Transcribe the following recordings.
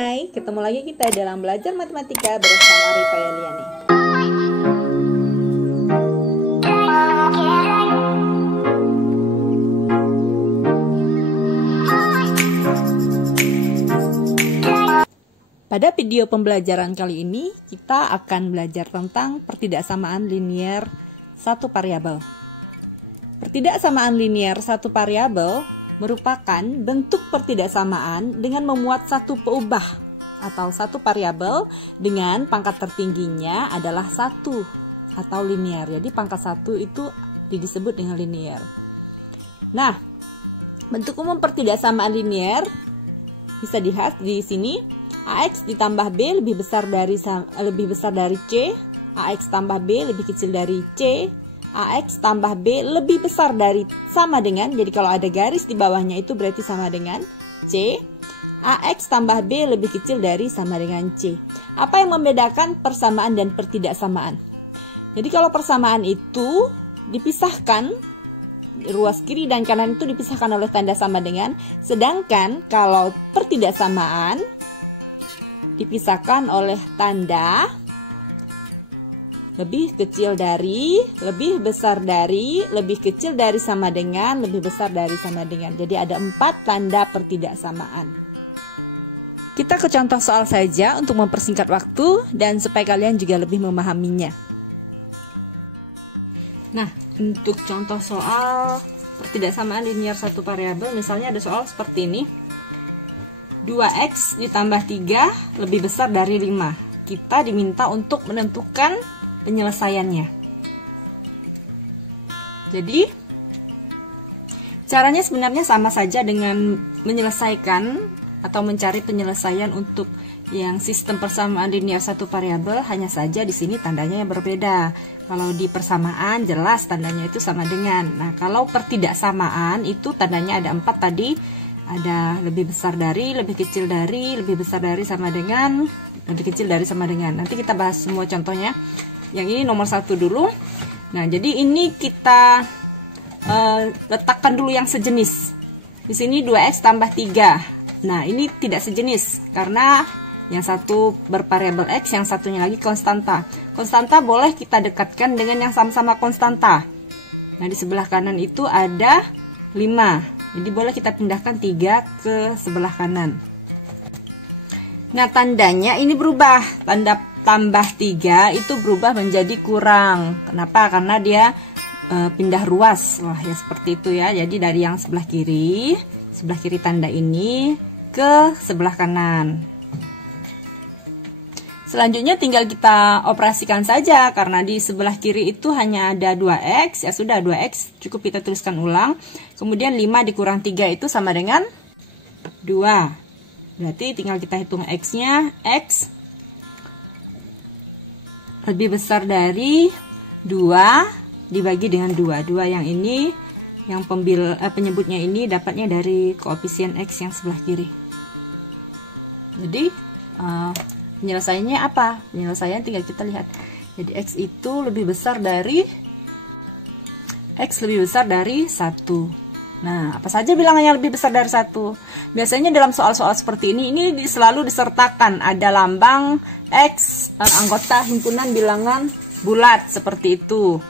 Hai, ketemu lagi kita dalam belajar matematika bersama Rifa Yeliani. Pada video pembelajaran kali ini, kita akan belajar tentang pertidaksamaan linier satu variabel. Pertidaksamaan linier satu variabel merupakan bentuk pertidaksamaan dengan memuat satu peubah atau satu variabel dengan pangkat tertingginya adalah 1 atau linier. Jadi pangkat 1 itu disebut dengan linier. Nah, bentuk umum pertidaksamaan linier bisa dilihat di sini. AX ditambah B lebih besar dari C, AX tambah B lebih kecil dari C, AX tambah B lebih besar dari sama dengan, jadi kalau ada garis di bawahnya itu berarti sama dengan C. AX tambah B lebih kecil dari sama dengan C. Apa yang membedakan persamaan dan pertidaksamaan? Jadi kalau persamaan itu dipisahkan, ruas kiri dan kanan itu dipisahkan oleh tanda sama dengan, sedangkan kalau pertidaksamaan dipisahkan oleh tanda lebih kecil dari, lebih besar dari, lebih kecil dari sama dengan, lebih besar dari sama dengan. Jadi ada 4 tanda pertidaksamaan. Kita ke contoh soal saja untuk mempersingkat waktu dan supaya kalian juga lebih memahaminya. Nah, untuk contoh soal pertidaksamaan linier satu variabel, misalnya ada soal seperti ini. 2x ditambah 3 lebih besar dari 5. Kita diminta untuk menentukan penyelesaiannya. Jadi caranya sebenarnya sama saja dengan menyelesaikan atau mencari penyelesaian untuk yang sistem persamaan linier satu variabel, hanya saja di sini tandanya yang berbeda. Kalau di persamaan jelas tandanya itu sama dengan. Nah, kalau pertidaksamaan itu tandanya ada 4 tadi. Ada lebih besar dari, lebih kecil dari, lebih besar dari sama dengan, lebih kecil dari sama dengan. Nanti kita bahas semua contohnya. Yang ini nomor 1 dulu. Nah, jadi ini kita letakkan dulu yang sejenis. Di sini 2x tambah 3. Nah, ini tidak sejenis karena yang satu bervariabel x, yang satunya lagi konstanta. Konstanta boleh kita dekatkan dengan yang sama-sama konstanta. Nah, di sebelah kanan itu ada 5. Jadi boleh kita pindahkan 3 ke sebelah kanan. Nah, tandanya ini berubah. Tanda tambah 3 itu berubah menjadi kurang. Kenapa? Karena dia pindah ruas. Wah, ya seperti itu ya. Jadi dari yang sebelah kiri tanda ini ke sebelah kanan. Selanjutnya tinggal kita operasikan saja, karena di sebelah kiri itu hanya ada 2x, ya sudah 2x cukup kita tuliskan ulang. Kemudian 5 dikurang 3 itu sama dengan 2. Berarti tinggal kita hitung x-nya, x lebih besar dari 2 dibagi dengan 2. 2 yang ini, yang penyebutnya ini dapatnya dari koefisien x yang sebelah kiri. Jadi penyelesaiannya apa? Penyelesaian tinggal kita lihat. Jadi x itu lebih besar dari 1. Nah, apa saja bilangannya lebih besar dari 1? Biasanya dalam soal-soal seperti ini selalu disertakan ada lambang x, anggota himpunan bilangan bulat seperti itu.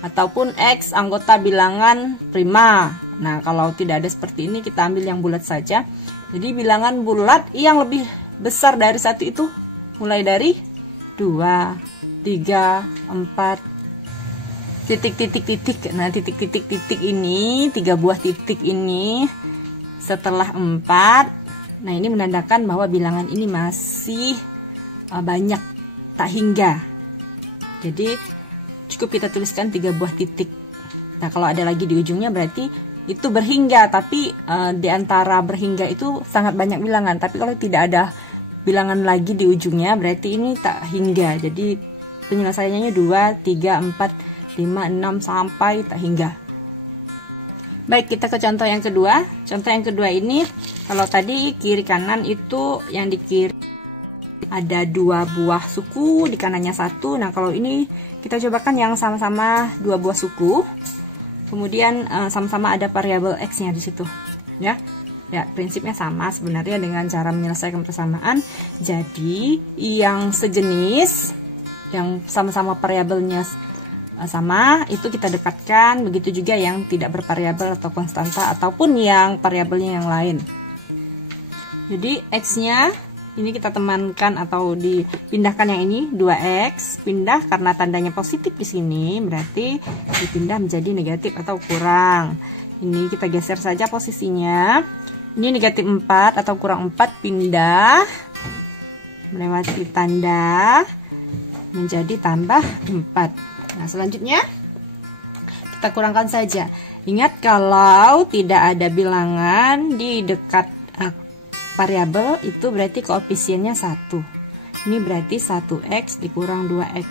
Ataupun x anggota bilangan prima. Nah, kalau tidak ada seperti ini kita ambil yang bulat saja. Jadi bilangan bulat yang lebih besar dari 1 itu mulai dari 2, 3, 4, titik. Nah, titik ini, 3 buah titik ini setelah 4. Nah, ini menandakan bahwa bilangan ini masih banyak, tak hingga. Jadi cukup kita tuliskan 3 buah titik. Nah, kalau ada lagi di ujungnya berarti itu berhingga, tapi di antara berhingga itu sangat banyak bilangan. Tapi kalau tidak ada bilangan lagi di ujungnya berarti ini tak hingga. Jadi penyelesaiannya 2, 3, 4, 5, 6 sampai tak hingga. Baik, kita ke contoh yang kedua. Contoh yang kedua ini, kalau tadi kiri kanan itu yang di kiri ada 2 buah suku, di kanannya 1. Nah, kalau ini kita cobakan yang sama-sama 2 buah suku. Kemudian sama-sama ada variabel x-nya di situ, ya. Ya, prinsipnya sama sebenarnya dengan cara menyelesaikan persamaan. Jadi, yang sejenis, yang sama-sama variabelnya sama, itu kita dekatkan. Begitu juga yang tidak bervariabel atau konstanta, ataupun yang variabelnya yang lain. Jadi, X-nya ini kita temankan atau dipindahkan yang ini, 2X, pindah karena tandanya positif di sini, berarti dipindah menjadi negatif atau kurang. Ini kita geser saja posisinya. Ini negatif 4 atau kurang 4, pindah melewati tanda menjadi tambah 4. Nah, selanjutnya kita kurangkan saja. Ingat, kalau tidak ada bilangan di dekat variabel, itu berarti koefisiennya 1. Ini berarti 1X dikurang 2X.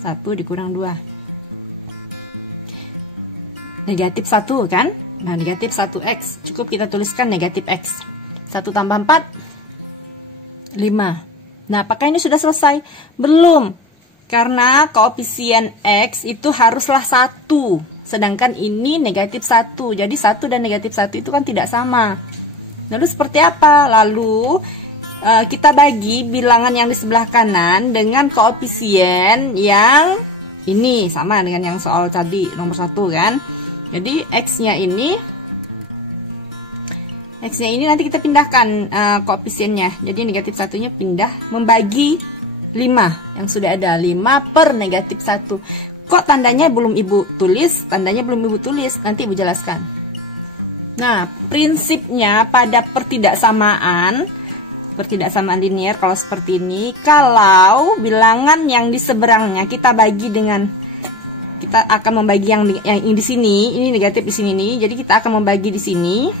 1 dikurang 2. Negatif 1 kan? Nah, negatif 1X, cukup kita tuliskan negatif X. 1 tambah 4, 5. Nah, apakah ini sudah selesai? Belum, karena koefisien X itu haruslah 1, sedangkan ini negatif 1. Jadi 1 dan negatif 1 itu kan tidak sama. Lalu seperti apa? Lalu kita bagi bilangan yang di sebelah kanan dengan koefisien yang ini, sama dengan yang soal tadi nomor 1 kan. Jadi X-nya ini nanti kita pindahkan koefisiennya. Jadi negatif 1-nya pindah membagi 5 yang sudah ada, 5 per negatif 1. Kok tandanya belum Ibu tulis? Tandanya belum Ibu tulis, nanti Ibu jelaskan. Nah, prinsipnya pada pertidaksamaan linear kalau seperti ini, kalau bilangan yang di seberangnya kita bagi dengan, kita akan membagi yang di sini, ini negatif di sini nih. Jadi kita akan membagi di sini,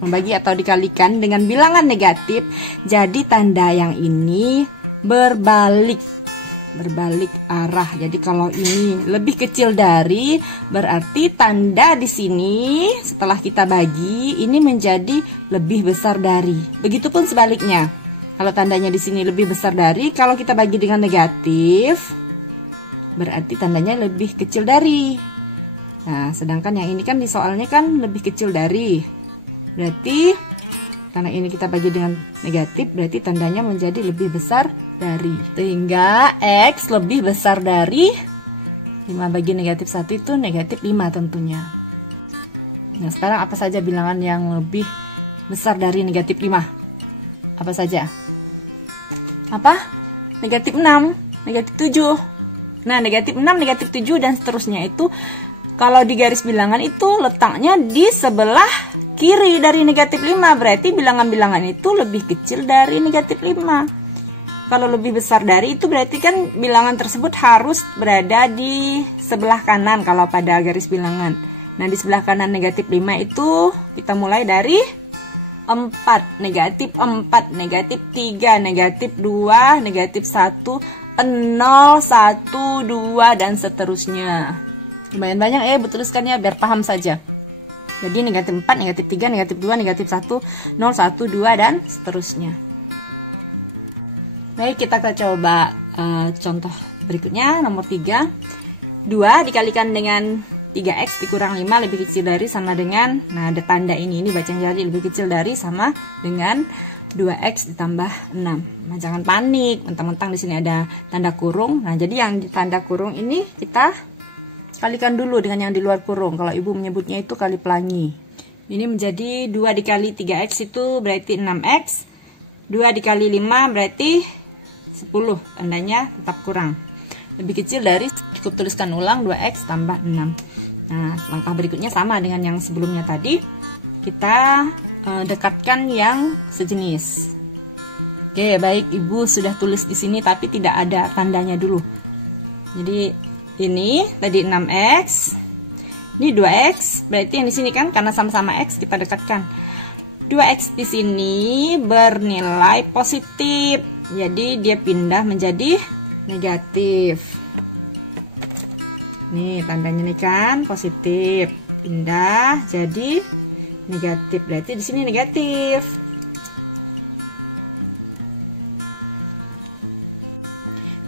membagi atau dikalikan dengan bilangan negatif. Jadi tanda yang ini berbalik arah. Jadi kalau ini lebih kecil dari, berarti tanda di sini setelah kita bagi ini menjadi lebih besar dari. Begitupun sebaliknya. Kalau tandanya di sini lebih besar dari, kalau kita bagi dengan negatif, berarti tandanya lebih kecil dari. Nah, sedangkan yang ini kan di soalnya kan lebih kecil dari. Berarti karena ini kita bagi dengan negatif, berarti tandanya menjadi lebih besar dari. Sehingga X lebih besar dari 5 bagi negatif 1 itu negatif 5 tentunya. Nah, sekarang apa saja bilangan yang lebih besar dari negatif 5? Apa saja? Apa? Negatif 6, negatif 7. Nah, negatif 6, negatif 7, dan seterusnya itu kalau di garis bilangan itu letaknya di sebelah kiri dari negatif 5. Berarti bilangan-bilangan itu lebih kecil dari negatif 5. Kalau lebih besar dari itu berarti kan bilangan tersebut harus berada di sebelah kanan kalau pada garis bilangan. Nah, di sebelah kanan negatif 5 itu kita mulai dari 4, negatif 4, negatif 3, negatif 2, negatif 1, 0, 1, 2, dan seterusnya. Lumayan banyak ya, betuliskannya biar paham saja. Jadi negatif 4, negatif 3, negatif 2, negatif 1, 0, 1, 2, dan seterusnya. Baik, kita coba contoh berikutnya, nomor 3. 2 dikalikan dengan 3X dikurang 5 lebih kecil dari sama dengan, nah ada tanda ini bacanya jadi lebih kecil dari sama dengan 2X ditambah 6. Nah, jangan panik, mentang-mentang di sini ada tanda kurung. Nah, jadi yang di tanda kurung ini kita kalikan dulu dengan yang di luar kurung. Kalau Ibu menyebutnya itu kali pelangi. Ini menjadi 2 dikali 3X itu berarti 6X. 2 dikali 5 berarti 10. Tandanya tetap kurang. Lebih kecil dari, cukup tuliskan ulang 2X tambah 6. Nah, langkah berikutnya sama dengan yang sebelumnya tadi. Kita dekatkan yang sejenis. Oke, baik, Ibu sudah tulis di sini tapi tidak ada tandanya dulu. Jadi ini tadi 6X, ini 2X, berarti yang di sini kan karena sama-sama X kita dekatkan. 2X di sini bernilai positif, jadi dia pindah menjadi negatif. Nih tandanya nih kan positif, pindah jadi negatif, berarti di sini negatif.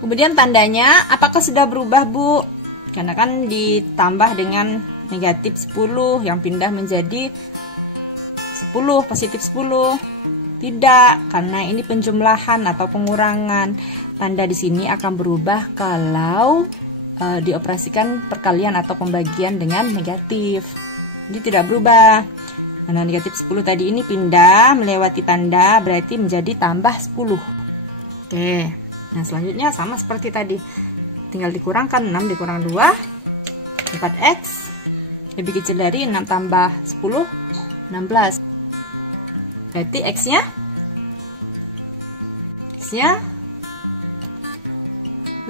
Kemudian tandanya apakah sudah berubah, Bu? Karena kan ditambah dengan negatif 10 yang pindah menjadi 10. 10, positif 10. Tidak, karena ini penjumlahan atau pengurangan. Tanda di sini akan berubah kalau dioperasikan perkalian atau pembagian dengan negatif. Jadi tidak berubah. Karena negatif 10 tadi ini pindah melewati tanda, berarti menjadi tambah 10. Oke, nah selanjutnya sama seperti tadi. Tinggal dikurangkan, 6 dikurang 2, 4x. Lebih kecil dari 6 tambah 10, 16. Berarti x-nya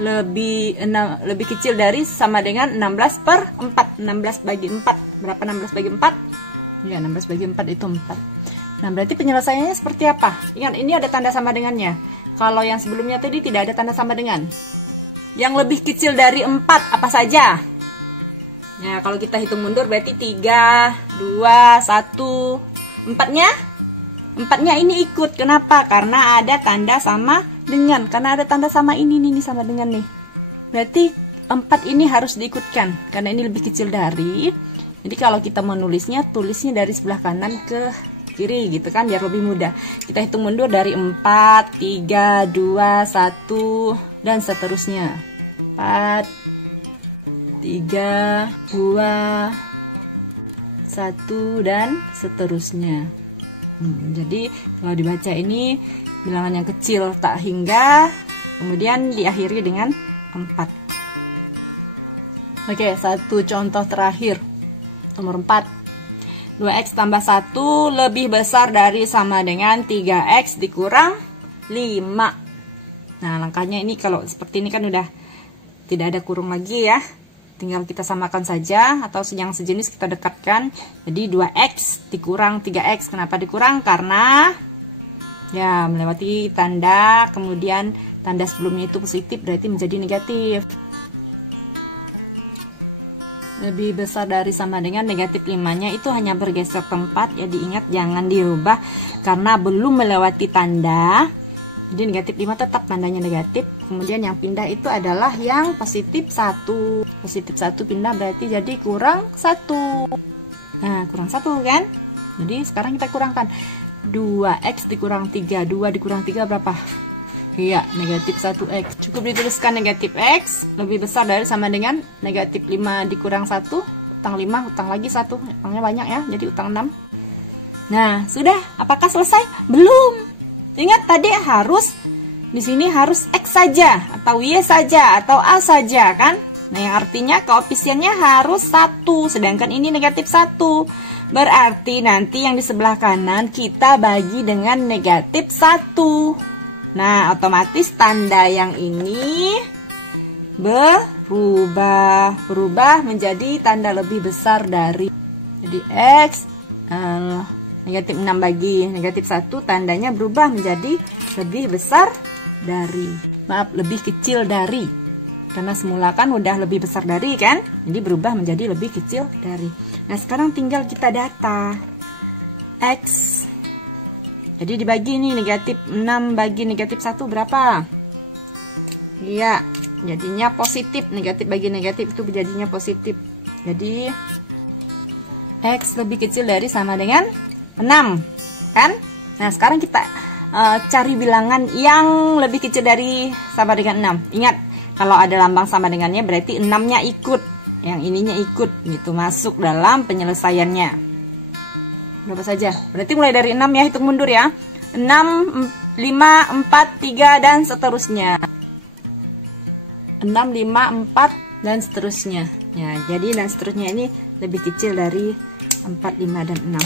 lebih kecil dari sama dengan 16 per 4. 16 bagi 4. Berapa 16 bagi 4? Ya, 16 bagi 4 itu 4. Nah, berarti penyelesaiannya seperti apa? Ingat, ini ada tanda sama dengannya. Kalau yang sebelumnya tadi tidak ada tanda sama dengan. Yang lebih kecil dari 4 apa saja? Nah, kalau kita hitung mundur berarti 3, 2, 1. 4-nya ini ikut. Kenapa? Karena ada tanda sama dengan. Karena ada tanda sama ini nih sama dengan nih. Berarti 4 ini harus diikutkan karena ini lebih kecil dari. Jadi kalau kita menulisnya, tulisnya dari sebelah kanan ke kiri gitu kan, biar lebih mudah. Kita hitung mundur dari 4, 3, 2, 1 dan seterusnya. 4, 3, 2, 1 dan seterusnya. Jadi kalau dibaca ini bilangan yang kecil tak hingga, kemudian diakhiri dengan 4. Oke, satu contoh terakhir. Nomor 4. 2x tambah 1 lebih besar dari sama dengan 3x dikurang 5. Nah, langkahnya ini kalau seperti ini kan udah tidak ada kurung lagi ya. Tinggal kita samakan saja atau yang sejenis kita dekatkan. Jadi 2x dikurang 3x. Kenapa dikurang? Karena ya melewati tanda, kemudian tanda sebelumnya itu positif, berarti menjadi negatif. Lebih besar dari sama dengan negatif 5-nya itu hanya bergeser tempat. Jadi ingat, jangan dirubah karena belum melewati tanda. Jadi negatif 5 tetap tandanya negatif. Kemudian yang pindah itu adalah yang positif 1. Positif 1 pindah berarti jadi kurang 1. Nah, kurang 1 kan? Jadi sekarang kita kurangkan. 2x dikurang 3. 2 dikurang 3 berapa? Iya, negatif 1x. Cukup dituliskan negatif x lebih besar dari sama dengan negatif 5 dikurang 1. Utang 5, utang lagi 1. Utangnya banyak ya, jadi utang 6. Nah, sudah. Apakah selesai? Belum. Ingat tadi harus, di sini harus x saja, atau y saja, atau a saja kan? Nah, yang artinya koefisiennya harus 1, sedangkan ini negatif 1. Berarti nanti yang di sebelah kanan kita bagi dengan negatif 1. Nah, otomatis tanda yang ini berubah menjadi tanda lebih besar dari. Jadi x negatif 6 bagi negatif 1, tandanya berubah menjadi lebih besar dari. Maaf, lebih kecil dari. Karena semula kan udah lebih besar dari kan? Jadi berubah menjadi lebih kecil dari. Nah, sekarang tinggal kita data. X. Jadi dibagi nih, negatif 6 bagi negatif 1 berapa? Iya, jadinya positif. Negatif bagi negatif itu jadinya positif. Jadi X lebih kecil dari sama dengan 6 kan? Nah, sekarang kita cari bilangan yang lebih kecil dari sama dengan 6. Ingat, kalau ada lambang sama dengannya berarti 6-nya ikut, yang ininya ikut gitu, masuk dalam penyelesaiannya. Berapa saja? Berarti mulai dari 6 ya, hitung mundur ya. 6, 5, 4, 3 dan seterusnya. 6, 5, 4 dan seterusnya. Ya, jadi dan seterusnya ini lebih kecil dari 4, 5 dan 6.